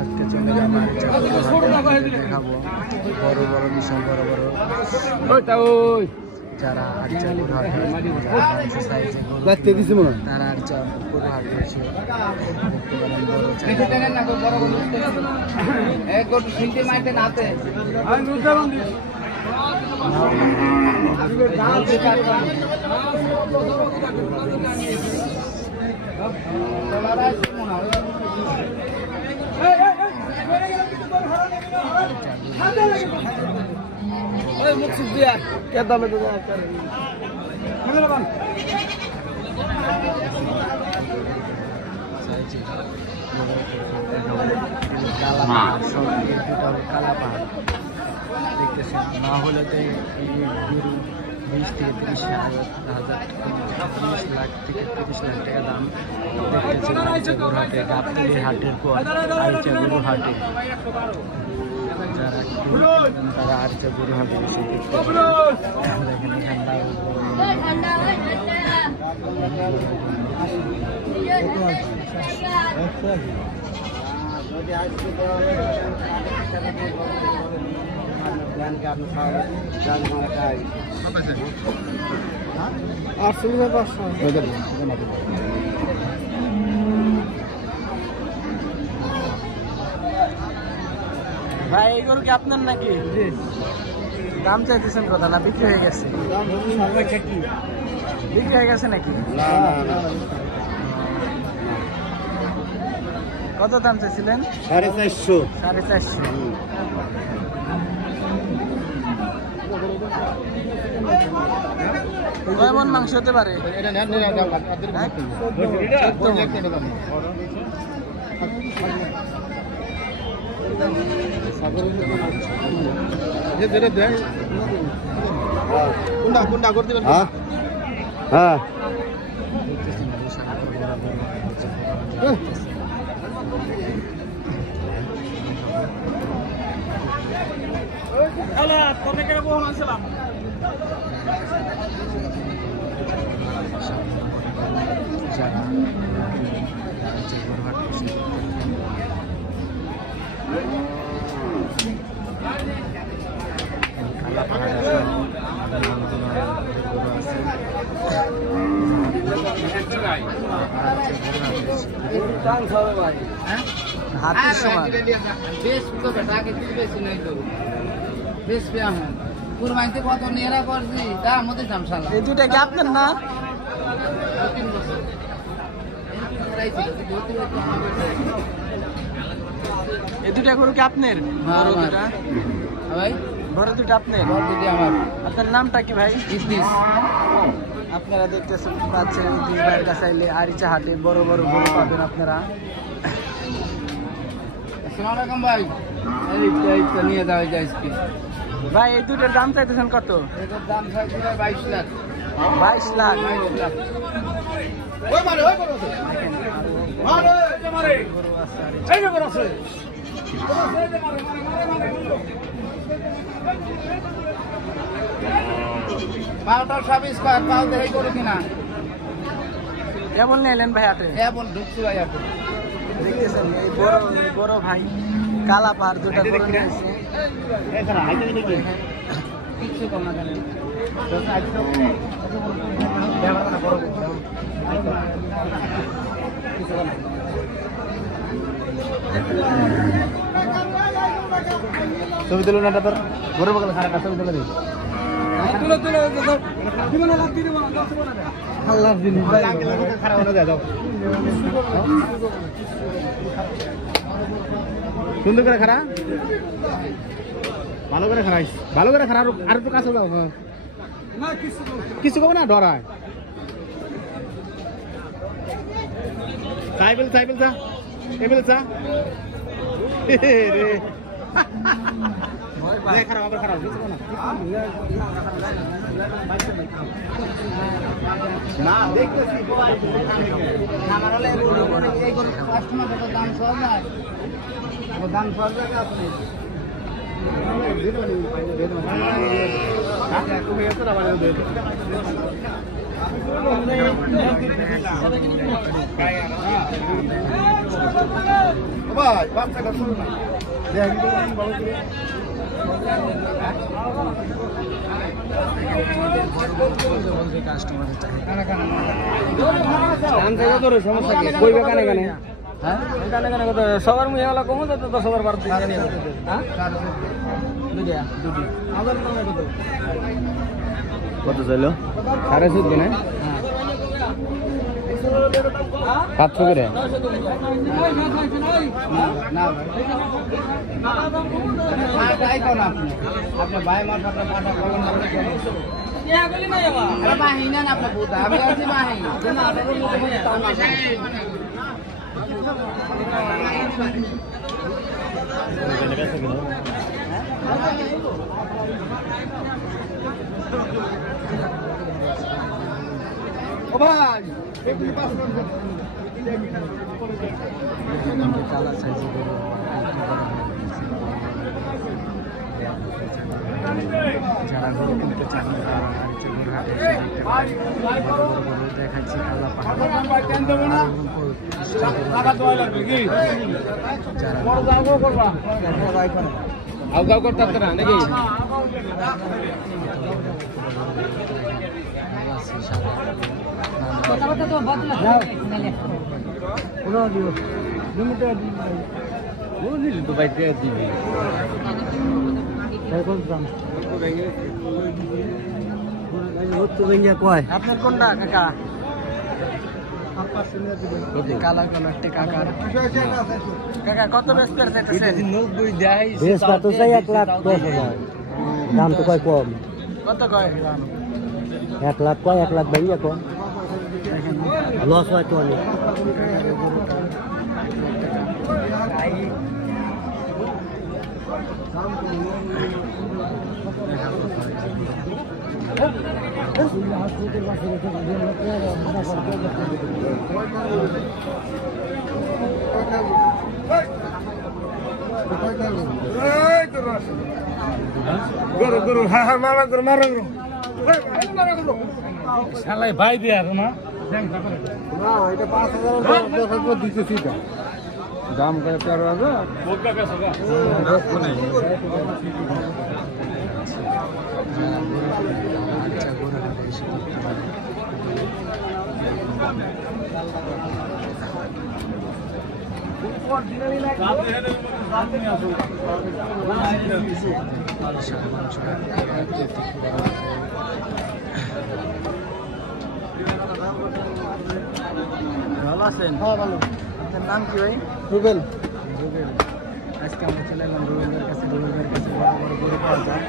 আজকে চলে যাবো দেখাবো বড় বড় বিশাল বড় বড় যারা আটচালি ঘর তারা পুরো হাট দিয়েছে দেখতে পারেন কালা পাহাড় দেখতেছেন না হলে তো এই গরু 20 থেকে 30 লাখ থেকে 30 লাখ টাকা দাম দেখতেছেন হাটে গাবতলী হাটের পর আরিচা গরু হাটে যারা তারা আরিচা গরু হাটে এসে দেখেন ভাই এই গরু কি আপনার নাকি? দাম চাইতেছেন কথা না বিক্রি হয়ে গেছে? বিক্রি হয়ে গেছে নাকি? কত দাম চাইছিলেন? 450। 450। কেমন মাংস হতে পারে? কুরবানিতে কত নেরা করছি তার মধ্যে জামশালা এই দুটা কি আপনার না? এই দুটা গরু কি আপনার? বড় দুটা ভাই, বড় দুটা আপনার? বড় দুটা আমার। আপনার নামটা কি ভাই? ইদ্রিস। আপনারা দেখতেছেন পাচ্ছেন ইদ্রিস ভাইয়ের কাছে আইলে আরিচা হাটে বড় বড় গরু পাবেন আপনারা। আসসালামু আলাইকুম ভাই, এইটা নিয়ে যাওয়া যায় আজকে ভাই। এই দুটোর দাম চাইতেছেন কত? এটার দাম চাইছে 22 লাখ। 22 লাখ। মালটার সব স্কোয়ার পাও দেখে করে কিনা কেমন নিলেন ভাই হাটে? বল ঢুকছি ভাই হাটে। দেখতেছেন এই বড় ভাই কালা পাহাড় দুটা করে নিয়েছে। কিচ্ছু কম না জানেন। ছবি তুলো না তোর ঘরে বগলে খারাপ ছবি তুলে দিই। আল্লাহর দিন খারাপ হয়ে যায়। সুন্দর করে খারা, ভালো করে খারাইস, ভালো করে খারা। আর একটু কাছে যাও। কিছু কবে না ডরায়। সাইকেল চা টেবিল চা রে খারাপ খারাপ কিছু না না দেখতেছি না আমার হলে এই করে কাস্টমার কত দাম সব না দাম সব জায়গা আপনি ভাই বাচ্চাটা শুনুন না দেখেন ভালো করে কাস্টমারের চাহিদা সমস্যা কি কইবে কানে কানে হ্যাঁ কানে কানে কত সবার মুখে গেল কমো তো 10,000 বার দিন হ্যাঁ দুটি আমার নামে কত চাইলো 14.5 না হ্যাঁ 700 করে না ভাই আপনি ভাই মার আপনার পাটা কলম করে अरे माहिना ना आपला भूत आम्ही गावची माही ना आपल्या मोठे मोठे तामाशा ओ भाई एक भी पास कर काला साइज যারা গরু কিনতে চান দেখাচ্ছি কালা আউগাও করতে না নাকি কথা তো বদলা কোনো দিও লিমিটে বুঝলি তো বাইতে দিবি এখন দাম আপনার কোনটা কাকা কালা কোন একটা কাকার কাকা কত বেশ পেয়ার চাইতেছেন 90 দেয় বেশ কত চাই 1,10,000 দাম তো কয় কম কত কয় 1,00,000 কয় 1,00,000 ভাইয়া কম লস হয় তো অনেক গরু গরু হ্যাঁ হ্যাঁ মারা গরু শালাই ভাই দিয়ে আর না এটা 5,000 দিতেছি দাম করে 13,000 বোকা কাছে গা ভালো আছেন? হ্যাঁ ভালো আপনার নাম কি ভাই? রুবেল রুবেল। আজকে আমরা চলে এলাম রুবেলের কাছে। রুবেলের কাছে বড় বড় গরু পাওয়া যায়।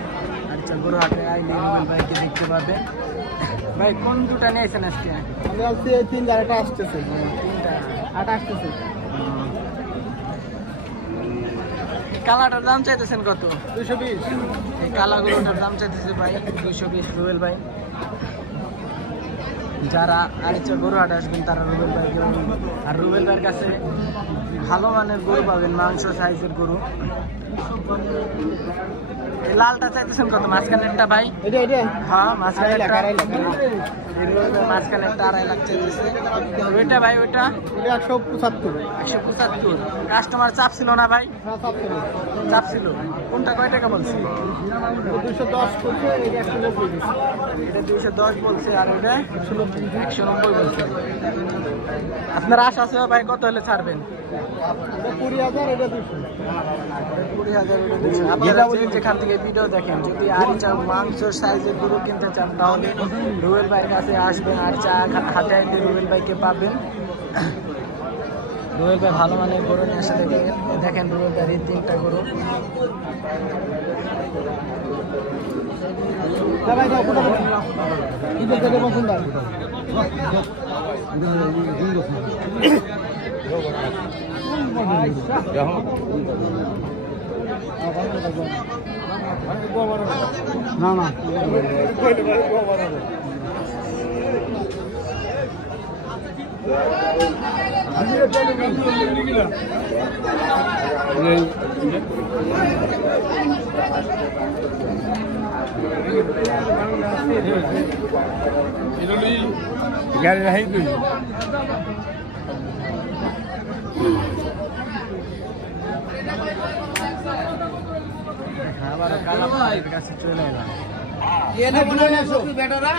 আচ্ছা, গরু হাটে আইলে রুবেল ভাইকে দেখতে পাবেন। ভাই কোন দুটা নিয়েছেন আজকে? আমি আজকে 3,000 আসতেছে তিনটা। 8 আসতেছে কালাটার দাম চাইতেছেন কত? 220 এই কালা গরুটার দাম চাইতেছে ভাই 220 রুবেল ভাই। যারা আরেকটা গরু হাট আসবেন তারা রুবেল ভাইকে, আর রুবেল ভাইয়ের কাছে ভালো মানের গরু পাবেন, মাংস সাইজের গরু। এই লালটা চাইতেছেন কত? মাঝখানেরটা ভাই? এটা হ্যাঁ, মাঝখানেরটা 2.5 লাখ চাইতেছে। ওইটা ভাই, ওইটা 175 175। কাস্টমার চাপ ছিল না ভাই? চাপ ছিল। কোনটা কয় টাকা বলছে? 210 করছে এটা 190 দিছে এটা 210 বলছে, আর ওইটা 190 বলছে। আপনার আশা আছে ভাই কত হলে ছাড়বেন? 20,000 এটা 200 20,000 ওটা 200। আপনারা যেখান থেকে ভিডিও দেখেন, যদি আরিচা মাংস সাইজের গরু কিনতে চান তাহলে রুবেল ভাইয়ের কাছে আসবেন। আর চা হাটে আইলে রুবেল ভাইকে পাবেন। রুবেল ভাই ভালো মানের গরু নিয়ে আসে। দেখেন রুবেল ভাইয়ের এই 3টা গরু। ভাই দাও কত এটা দেখে পছন্দ আর না না গাড়ি রাখি তুই আবারও কালা ভাইয়ের কাছে চলে এলাম। বেটারা